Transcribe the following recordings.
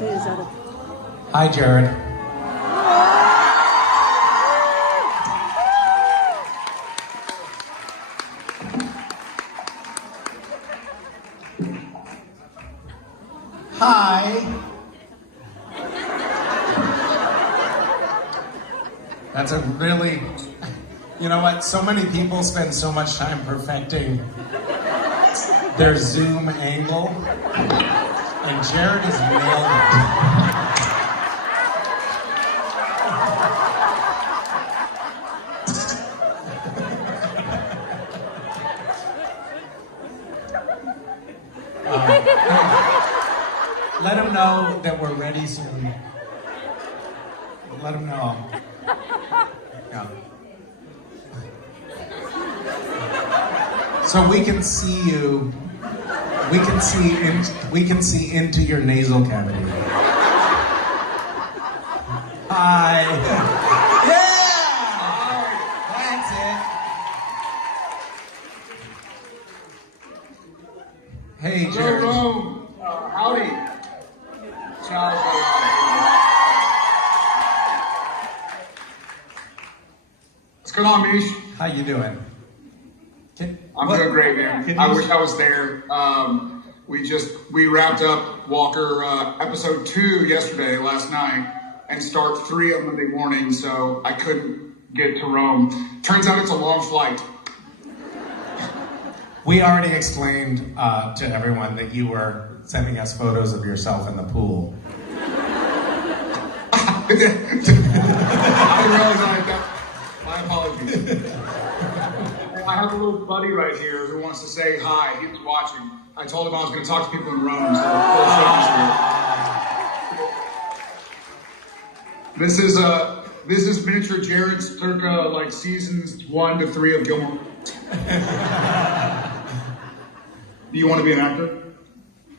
Hi, Jared. Hi. That's a really, you know what? So many people spend so much time perfecting their Zoom angle, and Jared has nailed it. Let him know that we're ready soon. Let him know. Yeah. So we can see you. We can see into your nasal cavity. Hi. Yeah. That's it. Hey, Jared. Hello, howdy. Ciao. What's going on, Mish? How you doing? I'm doing great, man. I wish I was there. We wrapped up Walker episode 2 last night, and start 3 on Monday morning, so I couldn't get to Rome. Turns out it's a long flight. We already explained to everyone that you were sending us photos of yourself in the pool. I didn't realize I had that. My apologies. I have a little buddy right here who wants to say hi. He was watching. I told him I was going to talk to people in Rome, so this is miniature Jared circa like seasons 1 to 3 of Gilmore. Do you want to be an actor?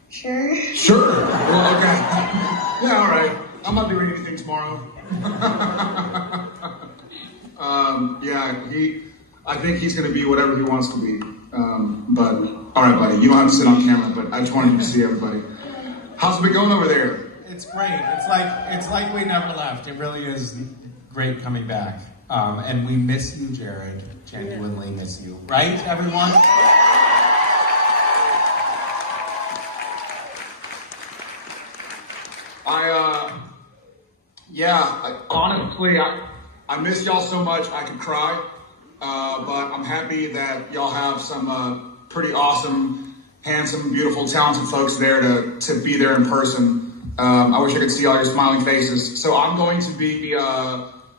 Sure. Sure. Well, okay. Yeah, all right. I'm not doing anything tomorrow. I think he's going to be whatever he wants to be. But all right, buddy. You don't have to sit on camera, but I just wanted you to see everybody. How's it been going over there? It's great. It's like we never left. It really is great coming back. And we miss you, Jared. Genuinely miss you. Right, everyone? Honestly, I miss y'all so much I could cry. But I'm happy that y'all have some pretty awesome, handsome, beautiful, talented folks there to be there in person. I wish I could see all your smiling faces. So I'm going to be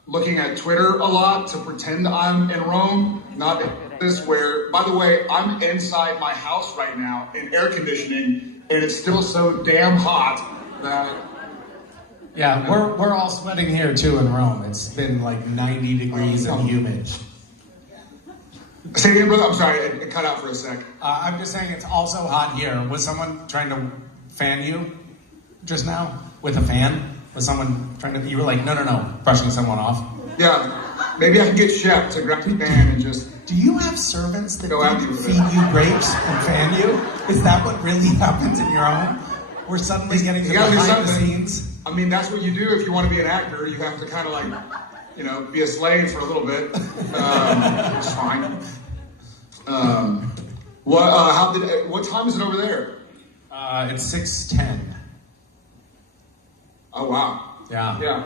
looking at Twitter a lot to pretend I'm in Rome, not in this where, by the way, I'm inside my house right now in air conditioning, and it's still so damn hot that... Yeah, we're all sweating here too in Rome. It's been like 90 degrees and humid. Say it again, brother. I'm sorry, it cut out for a sec. I'm just saying it's also hot here. Was someone trying to fan you just now with a fan? Was someone trying to? You were like, no, brushing someone off. Yeah, maybe I can get Chef to grab the fan and just. Do you have servants that feed it. you grapes and fan you? Is that what really happens in your home? We're suddenly getting to behind the scenes. I mean, that's what you do if you want to be an actor. You have to kind of like, be a slave for a little bit. It's fine. What time is it over there? It's 6:10. Oh wow. Yeah. Yeah.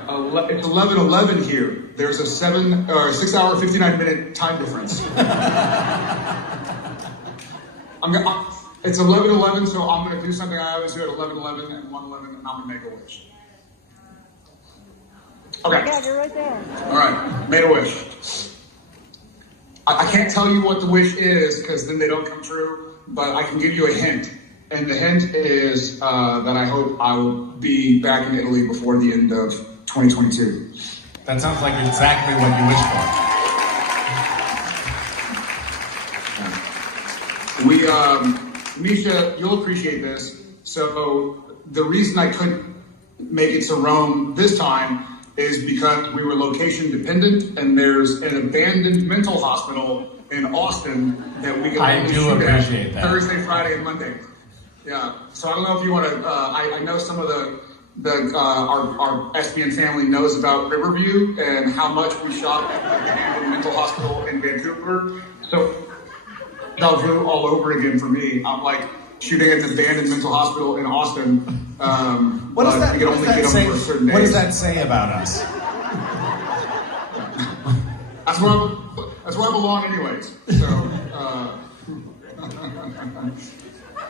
It's 11:11 here. There's a 6 hour 59-minute time difference. It's 11:11, so I'm gonna do something I always do at 11:11 and 1:11, and I'm gonna make a wish. Okay. Yeah, you're right there. All right, made a wish. I can't tell you what the wish is because then they don't come true, but I can give you a hint. And the hint is that I hope I will be back in Italy before the end of 2022. That sounds like exactly what you wish for. Misha, you'll appreciate this. So the reason I couldn't make it to Rome this time is because we were location dependent, and there's an abandoned mental hospital in Austin that we can only shoot at Thursday, Friday, and Monday. Yeah, so I don't know if you want to, I know some of the our SBN family knows about Riverview and how much we shot at the abandoned mental hospital in Vancouver. So deja vu all over again for me. I'm like shooting at an abandoned mental hospital in Austin. What does that, we can only get them for a certain what does days. that say about us? That's where I belong anyways. So,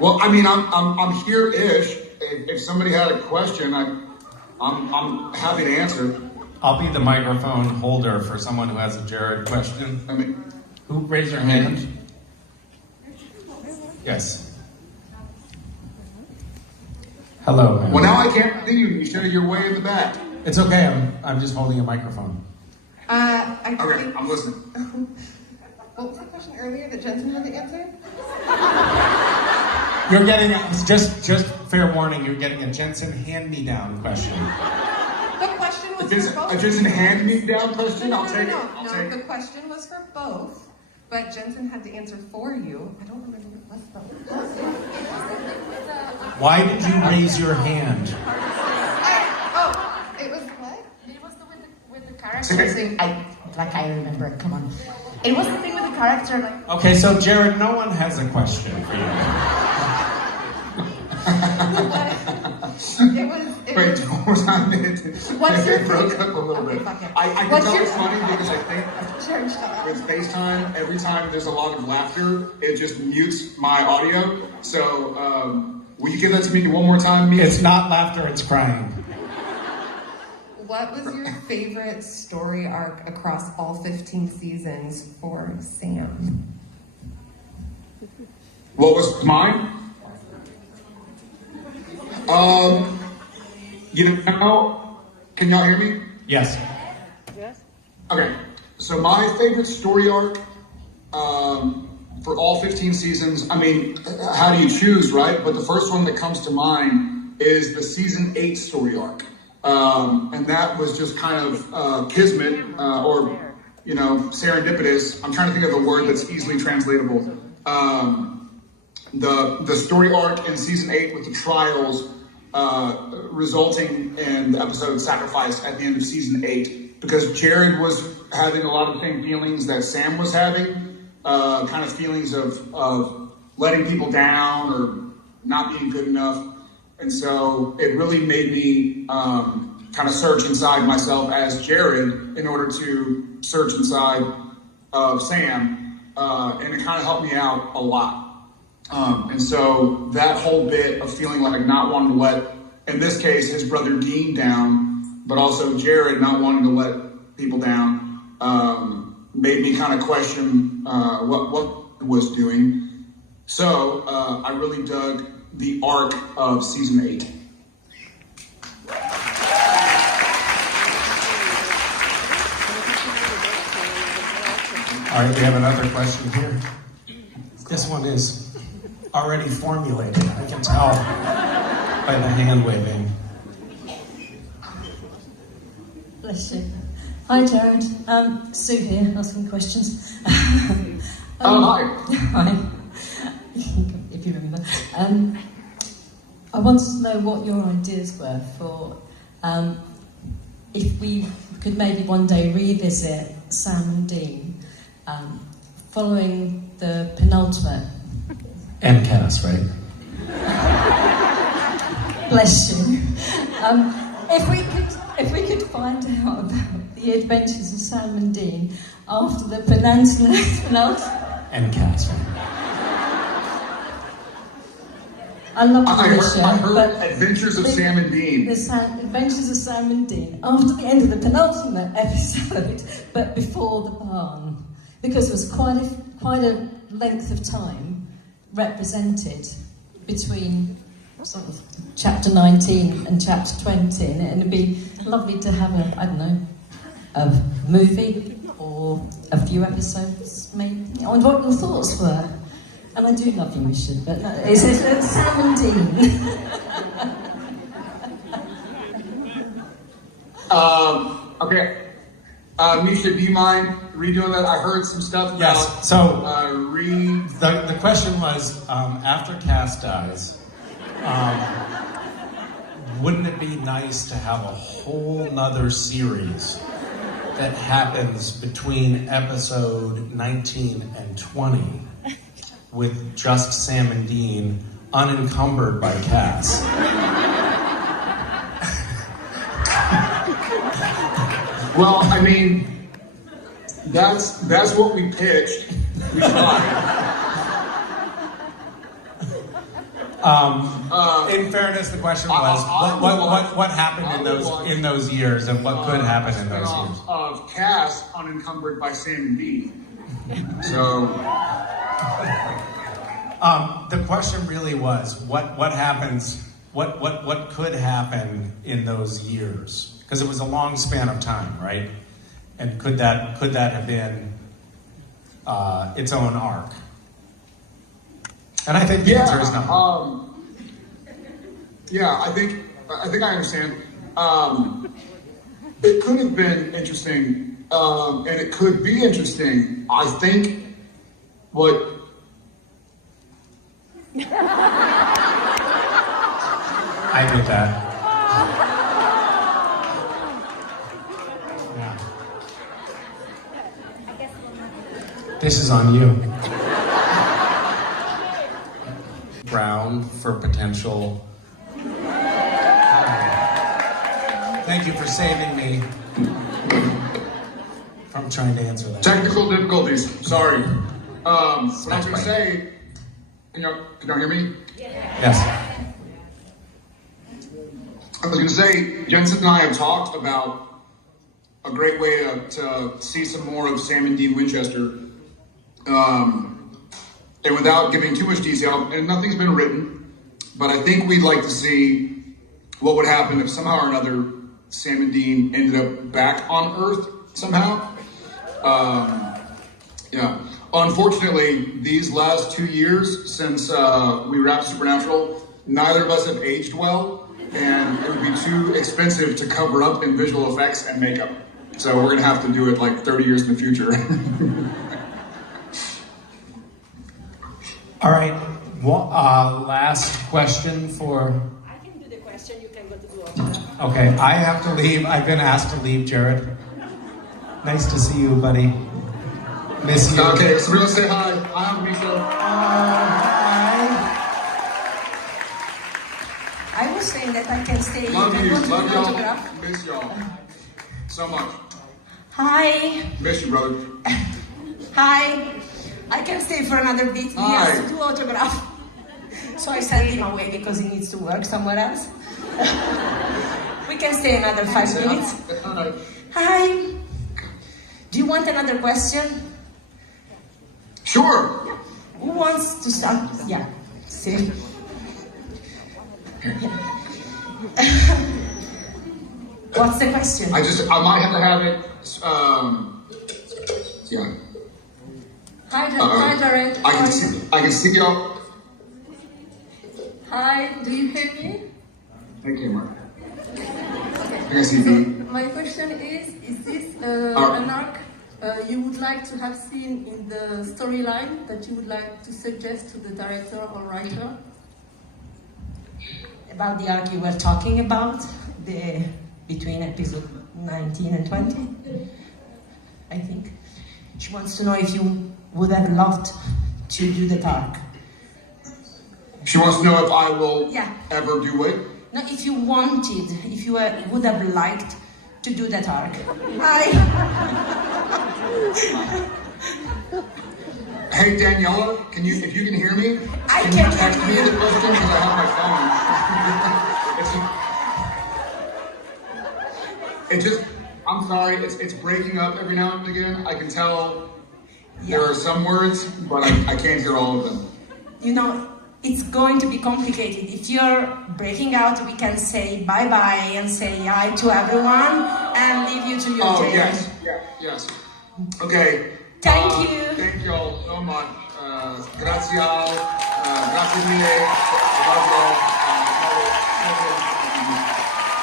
well, I mean, I'm here-ish. If somebody had a question, I'm happy to answer. I'll be the microphone holder for someone who has a Jared question. I mean, Who raise your hand? Yes. Hello. well, now I can't see you, Misha. You're way in the back. It's okay. I'm just holding a microphone. Okay, I'm listening. What was the question earlier that Jensen had to answer? You're getting just fair warning. You're getting a Jensen hand-me-down question. The question was If it's for both. a Jensen hand-me-down question, No, I'll take it. I'll no. take The it. question was for both, but Jensen had to answer for you. I don't remember what was the. Why did you raise your hand? It was what? It was with the character thing. I remember it. Come on. It was the thing with the character. Like, Okay, so Jared, no one has a question for you. Wait, one more time. What's your It broke favorite- up a little Okay, bit. fuck it. I can What's tell your- it's funny because I think Jared, shut up. with FaceTime, every time there's a lot of laughter, it just mutes my audio. So, will you give that to me one more time, Misha? It's not laughter, it's crying. What was your favorite story arc across all 15 seasons for Sam? What was mine? You know, can y'all hear me? Yes. Okay, so my favorite story arc for all 15 seasons, I mean, how do you choose, right? But the first one that comes to mind is the season 8 story arc. And that was just kind of kismet or, you know, serendipitous. I'm trying to think of the word that's easily translatable. The story arc in season 8 with the trials resulting in the episode Sacrifice at the end of season 8, because Jared was having a lot of the same feelings that Sam was having, kind of feelings of letting people down or not being good enough. And so it really made me kind of search inside myself as Jared in order to search inside of Sam, and it kind of helped me out a lot. And so that whole bit of feeling like not wanting to let, in this case, his brother Dean down, but also Jared not wanting to let people down, made me kind of question what was doing. So I really dug the arc of season 8. All right, we have another question here. This one is already formulated. I can tell by the hand waving. bless you. Hi, Jared. Sue here, asking questions. Hi. Hi. If you remember. I wanted to know what your ideas were for if we could maybe one day revisit Sam and Dean following the penultimate. MCAS, right? Bless you. If we could find out about the adventures of Sam and Dean after the penultimate. MCAS, right? I love I Misha, heard but Adventures of Sam and Dean. the Adventures of Sam and Dean after the end of the penultimate episode, but before the barn, because there was quite a length of time represented between sort of chapter 19 and chapter 20, and it'd be lovely to have a movie or a few episodes maybe on what your thoughts were. And I do love you, Misha, but no, it's Sam and Dean. Okay. Misha, do you mind redoing that? I heard some stuff about Yes, so the question was, after Cass dies, wouldn't it be nice to have a whole nother series that happens between episode 19 and 20 with just Sam and Dean, unencumbered by Cass? Well, I mean, that's what we pitched. We tried. In fairness, the question was, what happened in those years, and what could happen in those years? Of Cass unencumbered by Sam and Dean. So, the question really was, what happens? What could happen in those years? Because it was a long span of time, right? And could that have been its own arc? And I think the answer is no. Yeah, I think I understand. It could have been interesting, and it could be interesting. I think what. I get that. Yeah. This is on you. Ground for potential. Thank you for saving me from trying to answer that. Technical difficulties. Sorry. What I was going to say, can y'all hear me? Yes. I was going to say, Jensen and I have talked about a great way to see some more of Sam and Dean Winchester. And without giving too much detail, and nothing's been written, but I think we'd like to see what would happen if somehow or another Sam and Dean ended up back on Earth somehow. Yeah. Unfortunately, these last 2 years since we wrapped Supernatural, neither of us have aged well, and it would be too expensive to cover up in visual effects and makeup. So we're going to have to do it like 30 years in the future. All right. Last question for. I can do the question. You can go to the autograph. Okay, I have to leave. I've been asked to leave, Jared. Nice to see you, buddy. Miss you. Okay, so we're going to say hi. I'm Misha. Hi. I was saying that I can stay. Love You you. can go to Love the y'all. autograph. Miss y'all. So much. Hi. Miss you, brother. Hi. I can stay for another bit. He Hi. has to do autograph. So I sent him away because he needs to work somewhere else. We can stay another 5 minutes. All right. Hi. Do you want another question? Sure. Who wants to start? Yeah. See. What's the question? I might have to have it. Yeah. Hi, Uh-oh. Jared. I can see y'all. Hi, do you hear me? Hey, Mark. I can see me. My question is this Arc. an arc you would like to have seen in the storyline that you would like to suggest to the director or writer? About the arc you were talking about, between episode 19 and 20, I think. She wants to know if you would have loved to do that arc. She wants to know if I will Yeah. ever do it. No, if you wanted, if you would have liked to do that arc. Hi. Hey, Daniela, if you can hear me, I can can you text hear me you. the question because I have my phone. I'm sorry, it's breaking up every now and again. I can tell there are some words, but I can't hear all of them. You know, it's going to be complicated. If you're breaking out, we can say bye-bye and say hi to everyone and leave you to your Oh, day. yes. Okay. Thank you. Thank you all so much. Grazie. Grazie mille. I love y'all.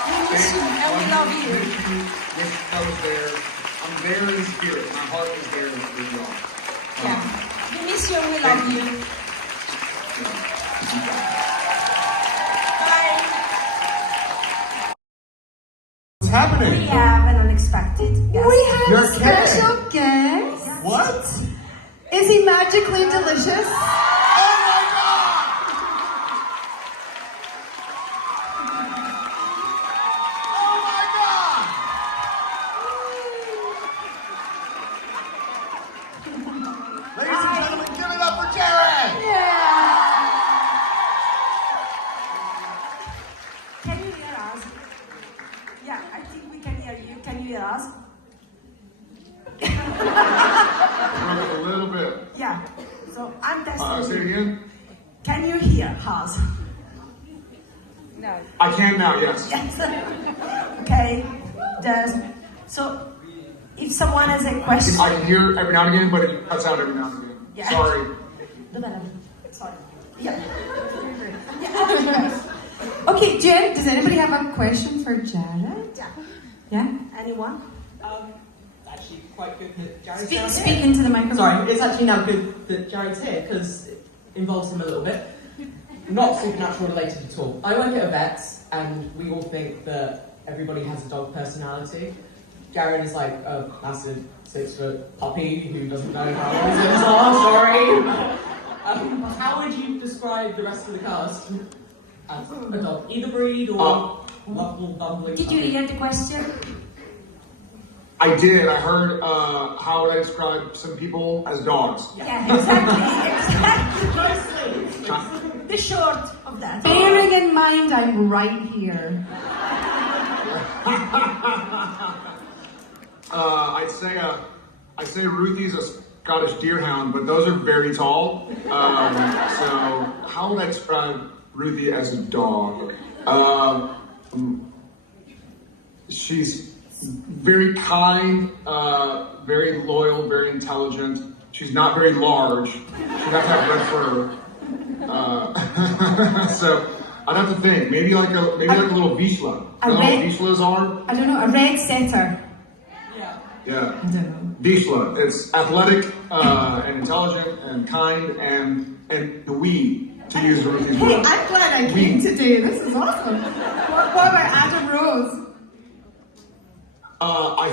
We miss you and we love you. Wish I was there. I'm there in spirit. My heart is there with y'all. Yeah. We miss you and we love you. Bye. happening? We have an unexpected guest. We have You're a special guest. What? Is he magically delicious? Oh my God! Oh my God! Ladies and gentlemen, give it up for Jared! Can you hear us? Yeah, I think we can hear you. Can you hear us? A little bit. Yeah. So I'm testing. Say it again. Can you hear us? I can now, yes. Yes. Okay. So if someone has a question. I can hear every now and again, but it cuts out every now and again. Yeah. Sorry. Sorry. Yeah. Okay, Jen, does anybody have a question for Jared? Yeah. Yeah? Anyone? Actually quite good that Jared's Speak, down speak here. into the microphone. Sorry, it's actually now good that Jared's here because it involves him a little bit. Not supernatural related at all. I work at a vet's and we all think that everybody has a dog personality. Jared is like a massive 6-foot puppy who doesn't know how reasons are, sorry. How would you describe the rest of the cast as a dog? Either breed or lovable, bumbling Did you puppy? hear the question? I did. I heard how would I describe some people as dogs. Yeah, exactly. The short of that. Bearing in mind I'm right here. I'd say Ruthie's a Scottish deerhound, but those are very tall. So how would I describe Ruthie as a dog? She's very kind, very loyal, very intelligent. She's not very large. She'd have to have red fur. So I'd have to think. Maybe like a little Vizsla. You know what Vizslas are? I don't know, a red setter. Yeah. Vizsla. It's athletic and intelligent and kind and wee, to use Ruthie's Hey, word. I'm glad I came today. This is awesome. What about Adam Rose? I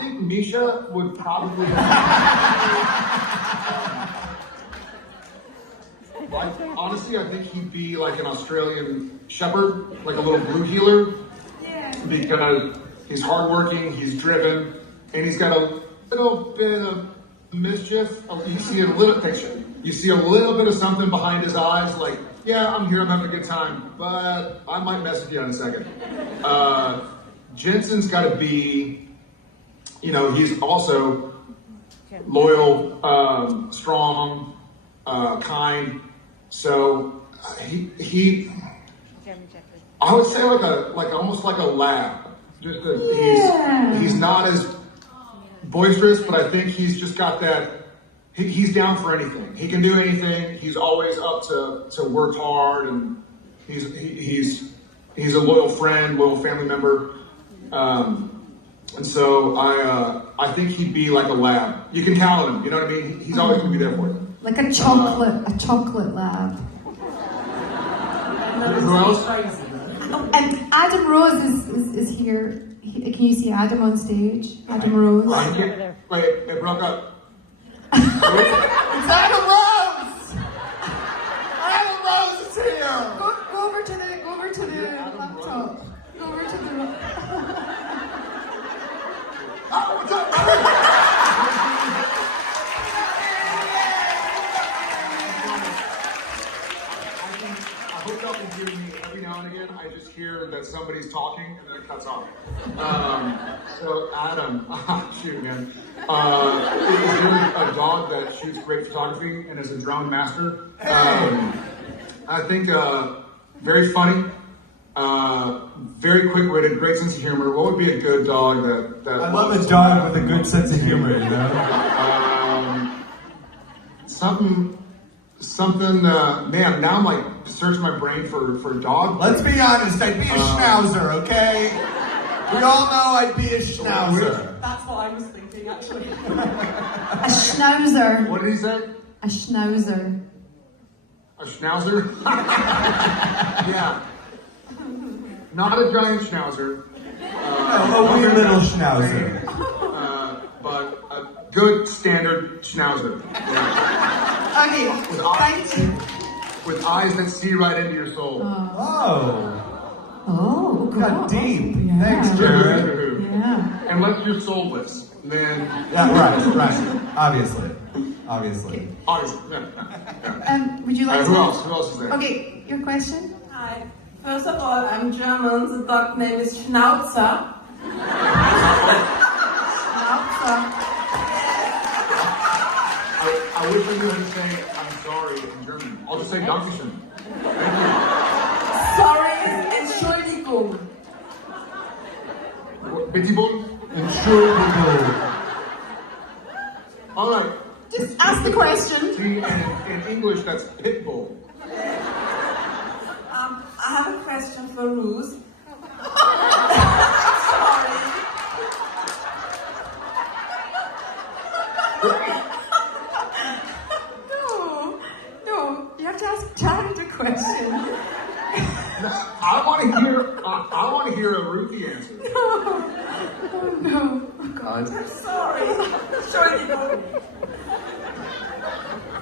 think Misha would probably. Honestly, I think he'd be like an Australian shepherd, like a little blue heeler, because he's hardworking, he's driven, and he's got a little bit of mischief. You see a little picture. You see a little bit of something behind his eyes, like, yeah, I'm here, I'm having a good time, but I might mess with you in a second. Jensen's got to be, he's also loyal, strong, kind. So he I would say almost like a lab. Just that he's not as boisterous, but I think he's just got that. He's down for anything. He can do anything. He's always up to work hard, and he's a loyal friend, loyal family member. And so I think he'd be like a lab. You can count on him. You know what I mean? He's always going to be there for you. Like a chocolate lab. Who else? Oh, and Adam Rose is here. Can you see Adam on stage? Adam Rose. Wait, it broke up. It's Adam Rose! Adam Rose is here! Go over to the laptop. Go over to the What's up? I hope y'all can hear me every now and again. I just hear that somebody's talking and then it cuts off. So Adam, shoot man. Is there a dog that shoots great photography and is a drone master? I think very funny, very quick-witted, great sense of humor. What would be a good dog that I love a dog with a good sense of humor, you know? Something, man, now I'm like searching my brain for a dog. Let's be honest, I'd be a schnauzer, okay? We all know I'd be a schnauzer. That's what I was thinking, actually. A schnauzer. What did he say? A schnauzer. A schnauzer? Yeah. Not a giant schnauzer. Oh, a wee little schnauzer. But a good standard schnauzer. Yeah. Okay, thank you. With eyes that see right into your soul. Oh, got deep. Yeah. Thanks, Jared. Yeah. Unless you're soulless, then Yeah, right. Obviously. obviously. Yeah. Would you like Who to? else? Who else is there? Okay, your question? Hi. First of all, I'm German. The dog name is Schnauzer. Schnauzer. I wish I knew how to say I'm sorry in German. I'll just say Dankeschön. Sorry, Entschuldigung. Bitte wohl? Entschuldigung. All right. Just ask the question. See, in English, that's pitbull. I have a question for Ruth. No, you have to ask Jared a question. I want to hear a Ruthie answer. Oh no, oh God. Sorry. Entschuldigung.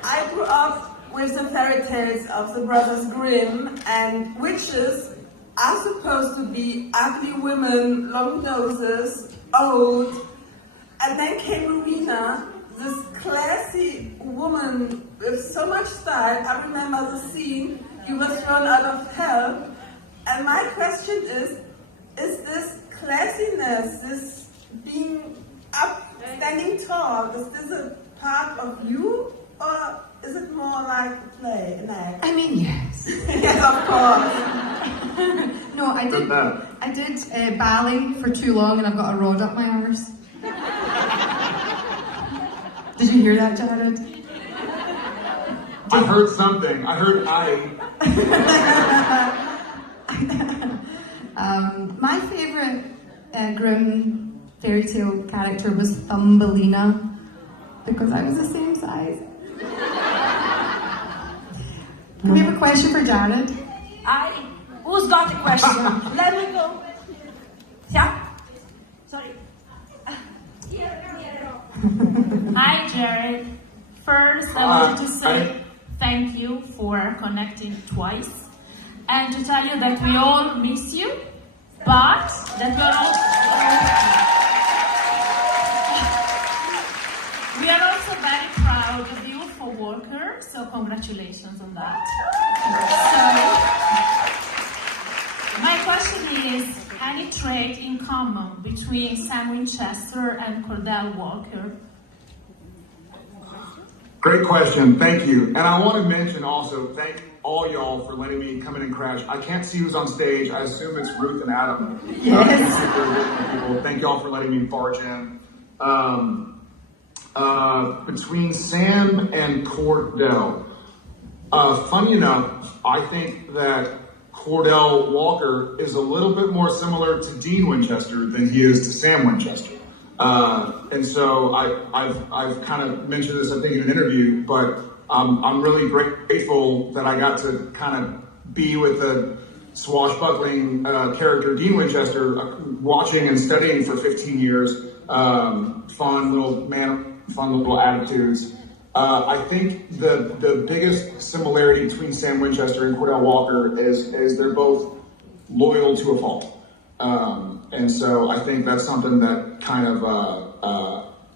I grew up with the fairy tales of the Brothers Grimm, and witches are supposed to be ugly women, long noses, old. And then came Rowena, this classy woman with so much style. I remember the scene, he was thrown out of hell. And my question is this classiness, this being up, standing tall, is this a part of you? Or is it more like a play, an act? I mean, yes. Yes, of course. No, I did ballet for too long and I've got a rod up my arse. Did you hear that, Jared? I heard something. I heard My favorite Grimm fairy tale character was Thumbelina because I was the same size. Can we have a question for Jared? Who's got a question? Let me go. Yeah? Sorry. Hi, Jared. First, I wanted to say thank you for connecting twice and to tell you that we all miss you, but that we are also very proud of you for Walker, so congratulations on that. So, my question is, any trait in common between Sam Winchester and Cordell Walker? Great question. Thank you. And I want to mention also, thank all y'all for letting me come in and crash. I can't see who's on stage. I assume it's Ruth and Adam. Yes. Thank y'all for letting me barge in. Between Sam and Cordell, funny enough, I think that Cordell Walker is a little bit more similar to Dean Winchester than he is to Sam Winchester. And so I've kind of mentioned this, I think, in an interview, but I'm really grateful that I got to kind of be with the swashbuckling character Dean Winchester, watching and studying for 15 years. Fun little attitudes. I think the biggest similarity between Sam Winchester and Cordell Walker is they're both loyal to a fault. And so I think that's something that kind of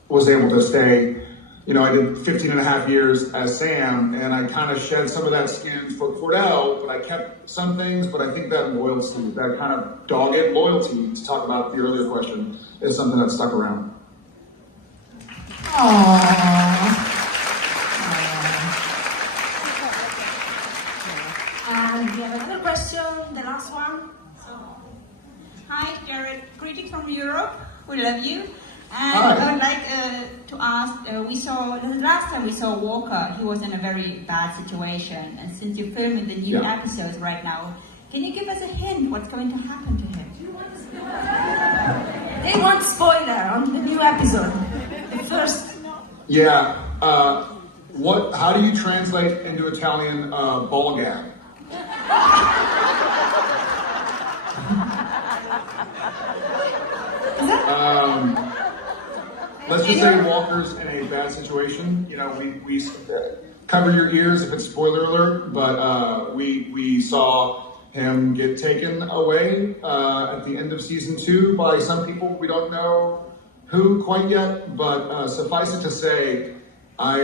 was able to stay. You know, I did 15 and a half years as Sam, and I kind of shed some of that skin for Cordell, but I kept some things, but I think that loyalty, that kind of dogged loyalty, to talk about the earlier question, is something that stuck around. And we have another question, the last one. Hi, Jared. Greetings from Europe. We love you. And Hi. I would like to ask, the last time we saw Walker, he was in a very bad situation. And since you're filming the new episodes right now, can you give us a hint what's going to happen to him? They want spoiler on the new episode. The first. Yeah. How do you translate into Italian ball gag? Let's just say Walker's in a bad situation. You know, we cover your ears if it's spoiler alert, but we saw him get taken away at the end of season 2 by some people. We don't know who quite yet, but suffice it to say, when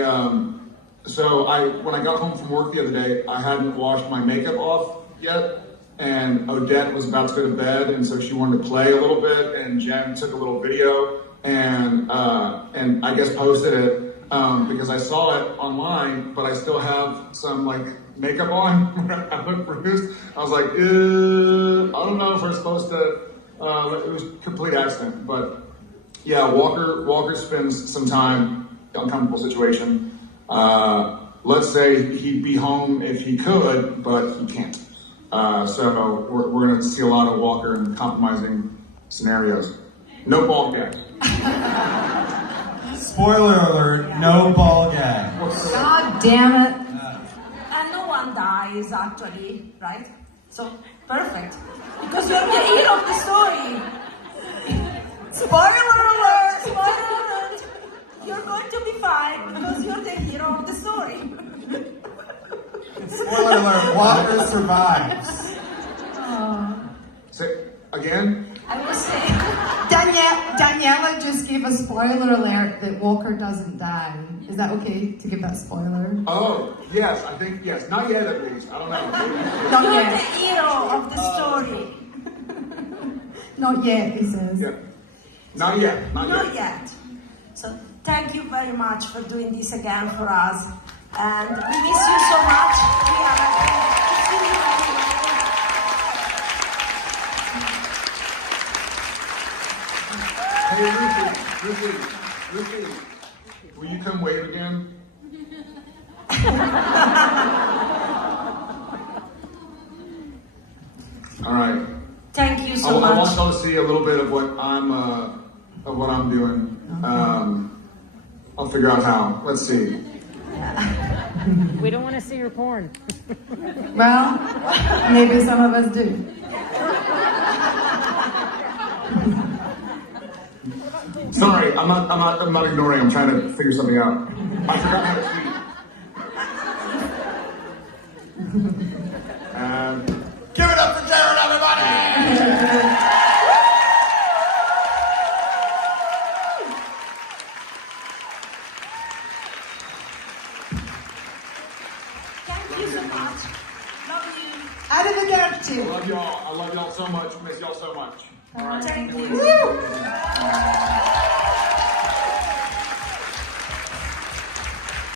I got home from work the other day, I hadn't washed my makeup off yet, and Odette was about to go to bed, and so she wanted to play a little bit, and Jen took a little video and I guess posted it because I saw it online, but I still have some like makeup on. I looked bruised. I was like, I don't know if we're supposed to. It was a complete accident, but yeah, Walker spends some time in an uncomfortable situation. Let's say he'd be home if he could, but he can't. So we're going to see a lot of Walker in compromising scenarios. No ball gag. Spoiler alert, no ball gag. God damn it. And no one dies, actually, right? So, perfect. Because you're the hero of the story. Spoiler alert! Spoiler alert! You're going to be fine because you're the hero of the story. Spoiler alert, Walker survives. Say again? I will say, Daniela just gave a spoiler alert that Walker doesn't die. Is that okay to give that spoiler? Oh, yes, I think, yes. Not yet, at least. I don't know. Not You're yet. the hero of the story. Not yet, he says. Yeah. Not yet. Not yet. So, thank you very much for doing this again for us. And we miss you so much. We have to see you. Hey, Ruthie, will you come wave again? All right. Thank you so I want much. y'all to see a little bit of what I'm doing. I'll figure out how. Let's see. We don't want to see your porn. Well, maybe some of us do. Sorry, I'm not ignoring. I'm trying to figure something out. I forgot how to tweet. And Give it up for Jared, everybody! Thank you so much. Love you. Arrivederci. I love y'all so much. Miss y'all so much. All right. Thank you.